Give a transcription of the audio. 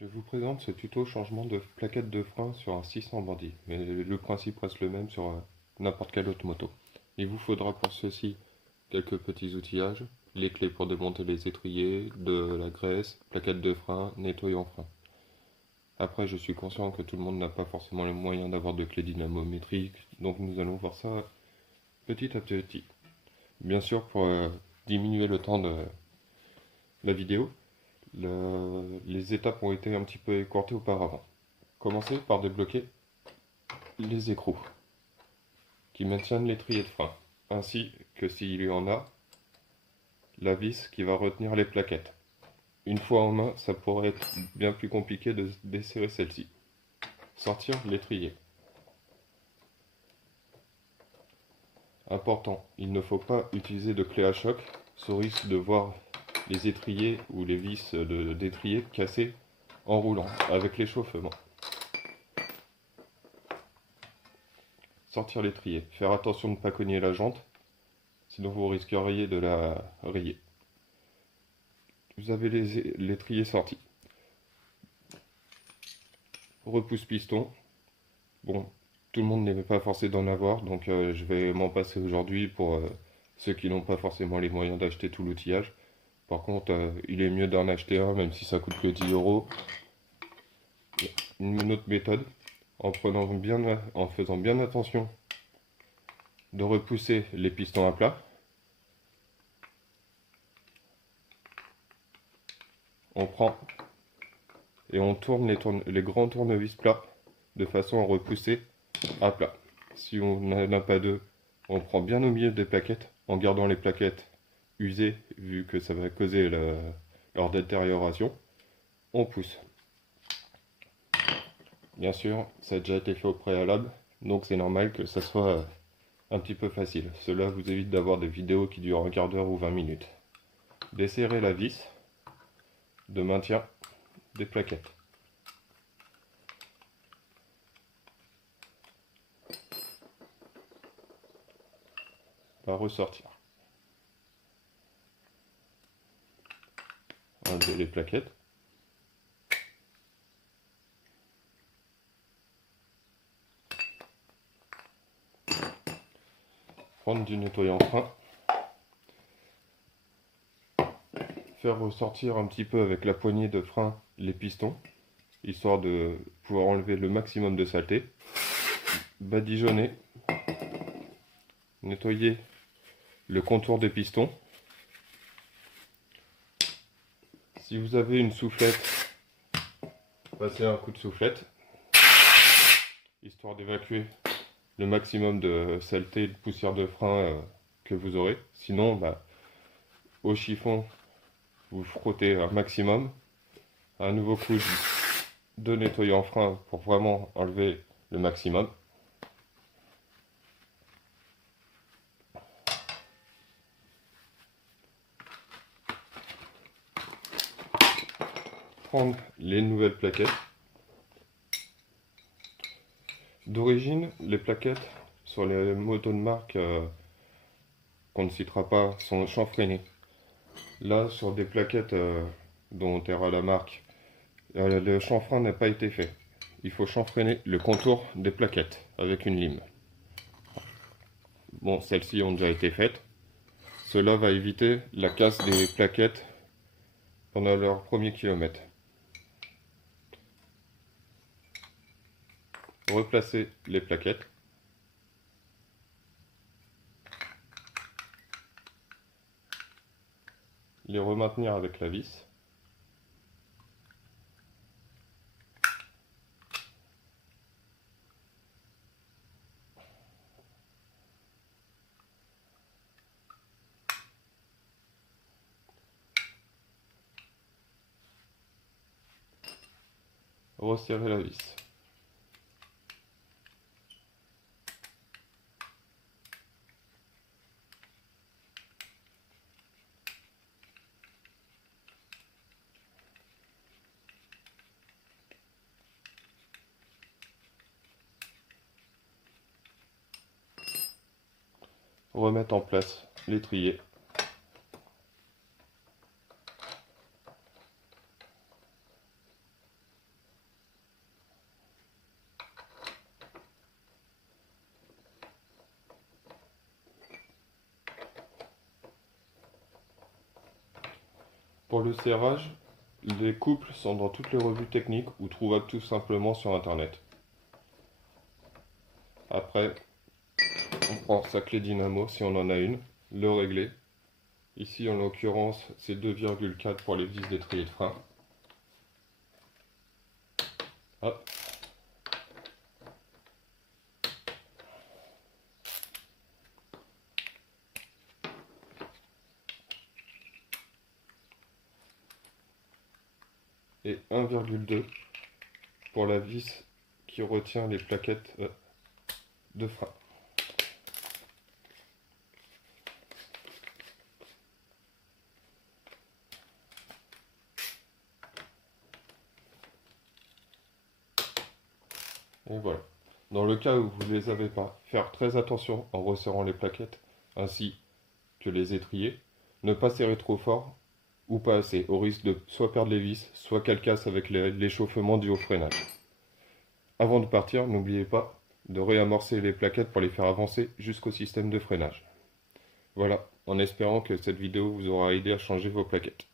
Je vous présente ce tuto changement de plaquette de frein sur un 600 bandit, mais le principe reste le même sur n'importe quelle autre moto. Il vous faudra pour ceci quelques petits outillages, les clés pour démonter les étriers, de la graisse, plaquette de frein, nettoyant frein. Après, je suis conscient que tout le monde n'a pas forcément les moyens d'avoir de clés dynamométriques, donc nous allons voir ça petit à petit. Bien sûr, pour diminuer le temps de la vidéo, les étapes ont été un petit peu écourtées auparavant. Commencez par débloquer les écrous qui maintiennent l'étrier de frein, ainsi que s'il y en a, la vis qui va retenir les plaquettes. Une fois en main, ça pourrait être bien plus compliqué de desserrer celle-ci. Sortir l'étrier. Important, il ne faut pas utiliser de clé à choc, sous risque de voir les étriers ou les vis d'étrier cassés en roulant avec l'échauffement. Sortir l'étrier. Faire attention de ne pas cogner la jante, sinon vous risqueriez de la rayer. Vous avez l'étrier sorti. Repousse piston. Bon, tout le monde n'est pas forcé d'en avoir, donc je vais m'en passer aujourd'hui pour ceux qui n'ont pas forcément les moyens d'acheter tout l'outillage. Par contre, il est mieux d'en acheter un, même si ça coûte que 10 euros. Une autre méthode, en faisant bien attention de repousser les pistons à plat. On prend et on tourne les grands tournevis plats de façon à repousser à plat. Si on n'en a pas deux, on prend bien au milieu des plaquettes en gardant les plaquettes usées vu que ça va causer leur détérioration. On pousse. Bien sûr, ça a déjà été fait au préalable, donc c'est normal que ça soit un petit peu facile. Cela vous évite d'avoir des vidéos qui durent un quart d'heure ou 20 minutes. Desserrez la vis de maintien des plaquettes. Va ressortir. Enlevez les plaquettes. Prendre du nettoyant frein. Faire ressortir un petit peu avec la poignée de frein les pistons, histoire de pouvoir enlever le maximum de saleté. Badigeonner. Nettoyer le contour des pistons. Si vous avez une soufflette, passez un coup de soufflette, histoire d'évacuer le maximum de saleté et de poussière de frein que vous aurez. Sinon, au chiffon, vous frottez un maximum. Un nouveau coup de nettoyant frein pour vraiment enlever le maximum. Prendre les nouvelles plaquettes. D'origine, les plaquettes sur les motos de marque qu'on ne citera pas sont chanfreinées. Là, sur des plaquettes dont on taira la marque, le chanfrein n'a pas été fait. Il faut chanfreiner le contour des plaquettes avec une lime. Bon, celles-ci ont déjà été faites. Cela va éviter la casse des plaquettes pendant leur premier kilomètre. Replacer les plaquettes. Les remaintenir avec la vis. Resserrer la vis. Remettre en place l'étrier. Pour le serrage, les couples sont dans toutes les revues techniques ou trouvables tout simplement sur internet. Après, on prend sa clé dynamo si on en a une, le régler. Ici en l'occurrence c'est 2,4 pour les vis d'étrier de frein. Hop. Et 1,2 pour la vis qui retient les plaquettes de frein. Et voilà. Dans le cas où vous ne les avez pas, faire très attention en resserrant les plaquettes ainsi que les étriers. Ne pas serrer trop fort ou pas assez, au risque de soit perdre les vis, soit qu'elles cassent avec l'échauffement dû au freinage. Avant de partir, n'oubliez pas de réamorcer les plaquettes pour les faire avancer jusqu'au système de freinage. Voilà, en espérant que cette vidéo vous aura aidé à changer vos plaquettes.